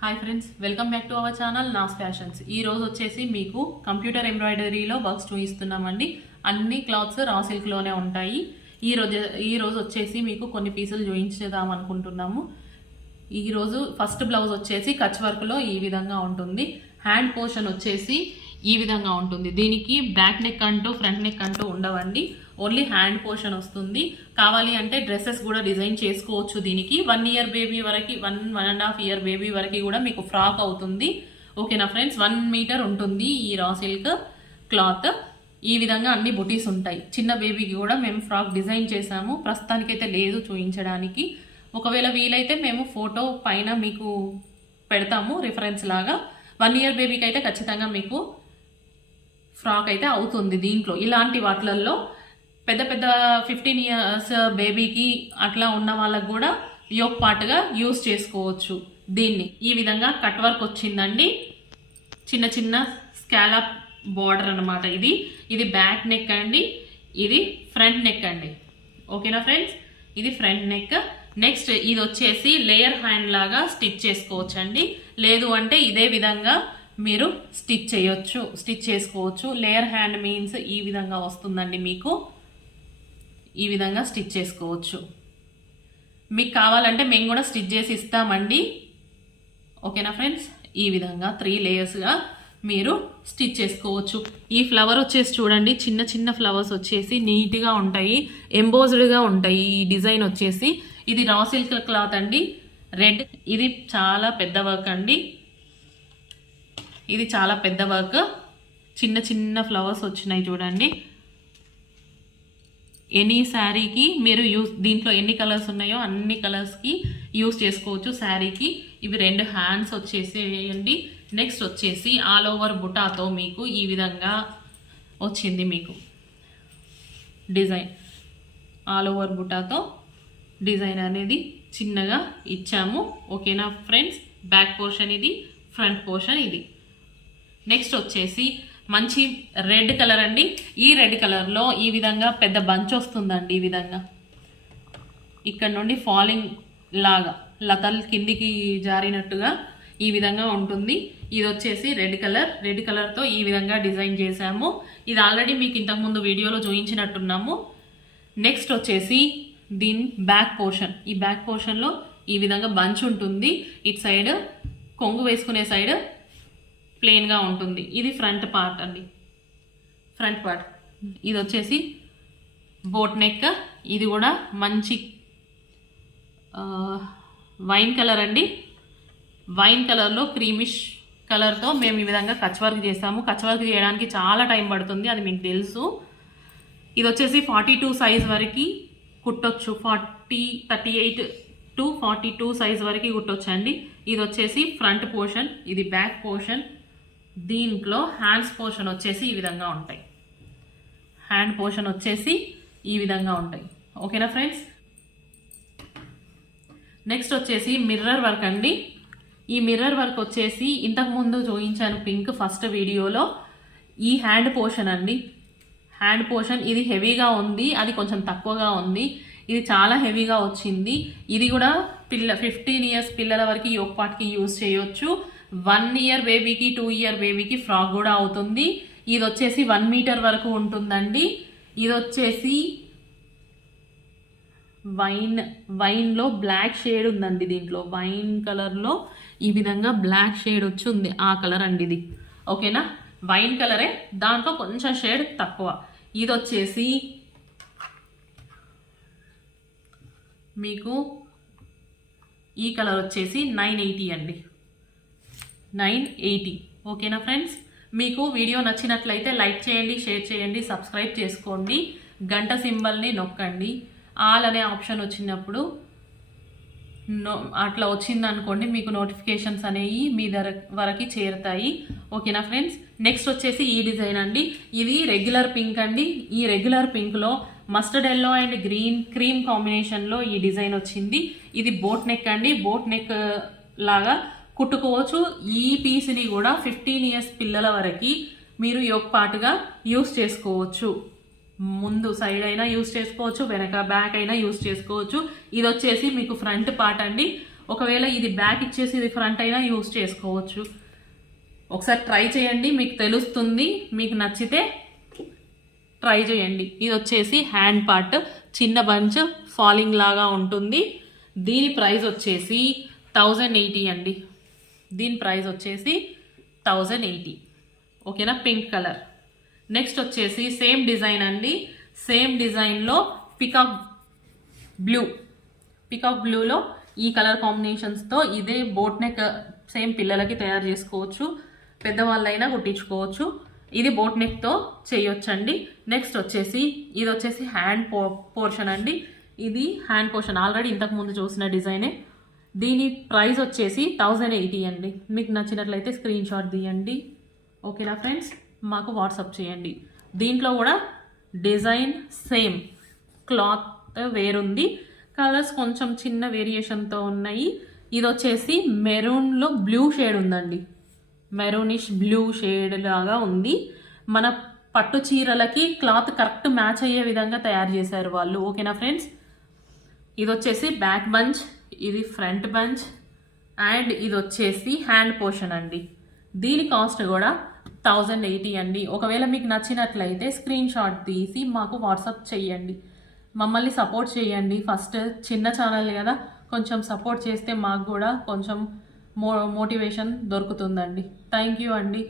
Hi friends, welcome back to our channel Naa's fashions. ఈ రోజు వచ్చేసి మీకు కంప్యూటర్ ఎంబ్రాయిడరీలో వర్క్స్ చూపిస్తున్నామండి. అన్ని క్లాత్స్ రా సిల్క్లోనే ఉంటాయి. ఈ రోజు వచ్చేసి మీకు కొన్ని పీసులు చూపించేద్దాం అనుకుంటున్నాము. ఈరోజు ఫస్ట్ బ్లౌజ్ వచ్చేసి కచ్ వర్క్లో ఈ విధంగా ఉంటుంది. హ్యాండ్ పోర్షన్ వచ్చేసి ఈ విధంగా ఉంటుంది. దీనికి బ్యాక్ నెక్ అంటూ ఫ్రంట్ నెక్ అంటూ ఉండవండి, ఓన్లీ హ్యాండ్ పోర్షన్ వస్తుంది. కావాలి అంటే డ్రెస్సెస్ కూడా డిజైన్ చేసుకోవచ్చు. దీనికి 1 ఇయర్ బేబీ వరకు 1.5 ఇయర్ బేబీ వరకు కూడా మీకు ఫ్రాక్ అవుతుంది. ఓకేనా ఫ్రెండ్స్, 1 మీటర్ ఉంటుంది ఈ రా సిల్క్ క్లాత్. ఈ విధంగా అన్ని బుటీస్ ఉంటాయి. చిన్న బేబీకి కూడా మేము ఫ్రాక్ డిజైన్ చేసాము. ప్రస్తుతానికైతే లేదు చూపించడానికి. ఒకవేళ వీలైతే మేము ఫోటో పైన మీకు పెడతాము రిఫరెన్స్ లాగా. 1 ఇయర్ బేబీకి అయితే ఖచ్చితంగా మీకు ఫ్రాక్ అయితే అవుతుంది. దీంట్లో ఇలాంటి వాటిలలో పెద్ద పెద్ద 15 ఇయర్స్ బేబీకి అట్లా ఉన్న వాళ్ళకు కూడా యోక్ పార్ట్గా యూస్ చేసుకోవచ్చు. దీన్ని ఈ విధంగా కట్ వర్క్ వచ్చిందండి. చిన్న చిన్న స్కాలప్ బార్డర్ అనమాట. ఇది బ్యాక్ నెక్ అండి, ఇది ఫ్రంట్ నెక్ అండి. ఓకేనా ఫ్రెండ్స్, ఇది ఫ్రంట్ నెక్. నెక్స్ట్ ఇది వచ్చేసి లేయర్ హ్యాండ్ లాగా స్టిచ్ చేసుకోవచ్చు అండి. లేదు అంటే ఇదే విధంగా మీరు స్టిచ్ చేసుకోవచ్చు. లేయర్ హ్యాండ్ మీన్స్ ఈ విధంగా వస్తుందండి. మీకు ఈ విధంగా స్టిచ్ చేసుకోవచ్చు. మీకు కావాలంటే మేము కూడా స్టిచ్ చేసి ఇస్తామండి. ఓకేనా ఫ్రెండ్స్, ఈ విధంగా 3 లేయర్స్గా మీరు స్టిచ్ చేసుకోవచ్చు. ఈ ఫ్లవర్ వచ్చేసి చూడండి, చిన్న చిన్న ఫ్లవర్స్ వచ్చేసి నీట్గా ఉంటాయి, ఎంబోజ్డ్గా ఉంటాయి. ఈ డిజైన్ వచ్చేసి ఇది రా సిల్క్ క్లాత్ అండి, రెడ్. ఇది చాలా పెద్ద వర్క్ అండి. ఇది చాలా పెద్ద వర్క్. చిన్న చిన్న ఫ్లవర్స్ వచ్చినాయి చూడండి. ఎనీ శారీకి మీరు దీంట్లో ఎన్ని కలర్స్ ఉన్నాయో అన్ని కలర్స్కి యూస్ చేసుకోవచ్చు శారీకి. ఇవి 2 హ్యాండ్స్ వచ్చేసేయండి. నెక్స్ట్ వచ్చేసి ఆల్ ఓవర్ బుటాతో మీకు ఈ విధంగా వచ్చింది. మీకు డిజైన్ ఆల్ ఓవర్ బుటాతో డిజైన్ అనేది చిన్నగా ఇచ్చాము. ఓకేనా ఫ్రెండ్స్, బ్యాక్ పోర్షన్ ఇది, ఫ్రంట్ పోర్షన్ ఇది. నెక్స్ట్ వచ్చేసి మంచి రెడ్ కలర్ అండి. ఈ రెడ్ కలర్లో ఈ విధంగా పెద్ద బంచ్ వస్తుందండి. ఈ విధంగా ఇక్కడ నుండి ఫాలింగ్ లాగా లతల్ కిందికి జారినట్టుగా ఈ విధంగా ఉంటుంది. ఇది వచ్చేసి రెడ్ కలర్. రెడ్ కలర్తో ఈ విధంగా డిజైన్ చేశాము. ఇది ఆల్రెడీ మీకు ఇంతకుముందు వీడియోలో చూపించినట్టున్నాము. నెక్స్ట్ వచ్చేసి దీని బ్యాక్ పోర్షన్. ఈ బ్యాక్ పోర్షన్లో ఈ విధంగా బంచ్ ఉంటుంది. ఇటు సైడ్ కొంగు వేసుకునే సైడ్ ప్లెయిన్గా ఉంటుంది. ఇది ఫ్రంట్ పార్ట్ అండి, ఫ్రంట్ పార్ట్. ఇది వచ్చేసి బోట్ నెక్. ఇది కూడా మంచి వైన్ కలర్ అండి. వైన్ కలర్లో క్రీమిష్ కలర్తో మేము ఈ విధంగా కచ్ వర్క్ చేసాము. కచ్ వర్క్ చేయడానికి చాలా టైం పడుతుంది, అది మీకు తెలుసు. ఇది వచ్చేసి 42 సైజ్ వరకు కుట్టొచ్చు. 38 to 42 సైజ్ వరకు కుట్టొచ్చు అండి. ఇది వచ్చేసి ఫ్రంట్ పోర్షన్, ఇది బ్యాక్ పోర్షన్. దీంట్లో హ్యాండ్స్ పోర్షన్ వచ్చేసి ఈ విధంగా ఉంటాయి. హ్యాండ్ పోర్షన్ వచ్చేసి ఈ విధంగా ఉంటాయి. ఓకేనా ఫ్రెండ్స్, నెక్స్ట్ వచ్చేసి మిర్రర్ వర్క్ అండి. ఈ మిర్రర్ వర్క్ వచ్చేసి ఇంతకుముందు చూపించాను పింక్ ఫస్ట్ వీడియోలో. ఈ హ్యాండ్ పోర్షన్ అండి, హ్యాండ్ పోర్షన్ ఇది హెవీగా ఉంది, అది కొంచెం తక్కువగా ఉంది. ఇది చాలా హెవీగా వచ్చింది. ఇది కూడా 15 ఇయర్స్ పిల్లల వరకు యోక్ పార్ట్కి యూజ్ చేయొచ్చు. 1 ఇయర్ బేబీకి 2 ఇయర్ బేబీకి ఫ్రాక్ కూడా అవుతుంది. ఇది వచ్చేసి 1 మీటర్ వరకు ఉంటుందండి. ఇది వచ్చేసి వైన్లో బ్లాక్ షేడ్ ఉందండి. దీంట్లో వైన్ కలర్లో ఈ విధంగా బ్లాక్ షేడ్ వచ్చి ఉంది. ఆ కలర్ అండి ఇది. ఓకేనా, వైన్ కలరే, దాంట్లో కొంచెం షేడ్ తక్కువ. ఇది వచ్చేసి మీకు ఈ కలర్ వచ్చేసి 980 అండి, 980. ఓకేనా ఫ్రెండ్స్, మీకు వీడియో నచ్చినట్లయితే లైక్ చేయండి, షేర్ చేయండి, సబ్స్క్రైబ్ చేసుకోండి. గంట సింబల్ని నొక్కండి. ఆల్ అనే ఆప్షన్ వచ్చినప్పుడు అట్లా వచ్చిందనుకోండి, మీకు నోటిఫికేషన్స్ అనేవి మీ వరకు చేరుతాయి. ఓకేనా ఫ్రెండ్స్, నెక్స్ట్ వచ్చేసి ఈ డిజైన్ అండి. ఇది రెగ్యులర్ పింక్ అండి. ఈ రెగ్యులర్ పింక్లో mustard yellow and green cream కాంబినేషన్లో ఈ డిజైన్ వచ్చింది. ఇది బోట్ నెక్ అండి. బోట్ నెక్ లాగా కుట్టుకోవచ్చు. ఈ పీస్ని కూడా 15 ఇయర్స్ పిల్లల వరకు మీరు యోక్ పార్ట్గా యూస్ చేసుకోవచ్చు. ముందు సైడ్ అయినా యూస్ చేసుకోవచ్చు, వెనక బ్యాక్ అయినా యూస్ చేసుకోవచ్చు. ఇది వచ్చేసి మీకు ఫ్రంట్ పార్ట్ అండి. ఒకవేళ ఇది బ్యాక్ ఇచ్చేసి ఇది ఫ్రంట్ అయినా యూజ్ చేసుకోవచ్చు. ఒకసారి ట్రై చేయండి, మీకు తెలుస్తుంది. మీకు నచ్చితే ట్రై చేయండి. ఇది వచ్చేసి హ్యాండ్ పార్ట్, చిన్న బంచ్ ఫాలింగ్ లాగా ఉంటుంది. దీని ప్రైస్ వచ్చేసి 1080 అండి. దీని ప్రైస్ వచ్చేసి 1080. ఓకేనా, పింక్ కలర్. నెక్స్ట్ వచ్చేసి సేమ్ డిజైన్ అండి. సేమ్ డిజైన్లో పికాక్ బ్లూలో ఈ కలర్ కాంబినేషన్స్తో ఇదే బోట్ నెక్ సేమ్ పిల్లలకి తయారు చేసుకోవచ్చు, పెద్దవాళ్ళైనా కుట్టించుకోవచ్చు. ఇది బోట్ నెక్తో చేయొచ్చండి. నెక్స్ట్ వచ్చేసి ఇది వచ్చేసి హ్యాండ్ పోర్షన్ అండి. ఇది హ్యాండ్ పోర్షన్ ఆల్రెడీ ఇంతకు ముందు చూసిన డిజైనే. దీని ప్రైస్ వచ్చేసి 1080 అండి. మీకు నచ్చినట్లయితే స్క్రీన్ షాట్ తీయండి. ఓకేనా ఫ్రెండ్స్, మాకు వాట్సాప్ చేయండి. దీంట్లో కూడా డిజైన్ సేమ్, క్లాత్ వేరుంది, కలర్స్ కొంచెం చిన్న వేరియేషన్తో ఉన్నాయి. ఇది వచ్చేసి మెరూన్లో బ్లూ షేడ్ ఉందండి, మెరూనిష్ బ్లూ షేడ్ లాగా ఉంది. మన పట్టు చీరలకి క్లాత్ కరెక్ట్ మ్యాచ్ అయ్యే విధంగా తయారు చేశారు వాళ్ళు. ఓకేనా ఫ్రెండ్స్, ఇది వచ్చేసి బ్యాక్ బంచ్, ఇది ఫ్రంట్ బంచ్, అండ్ ఇది వచ్చేసి హ్యాండ్ పోర్షన్ అండి. దీని కాస్ట్ కూడా 1080 అండి. ఒకవేళ మీకు నచ్చినట్లయితే స్క్రీన్ షాట్ తీసి మాకు వాట్సాప్ చేయండి. మమ్మల్ని సపోర్ట్ చేయండి. ఫస్ట్ చిన్న ఛానల్ కదా, కొంచెం సపోర్ట్ చేస్తే మాకు కూడా కొంచెం మోటివేషన్ దొరుకుతుందండి. థ్యాంక్ యూ అండి.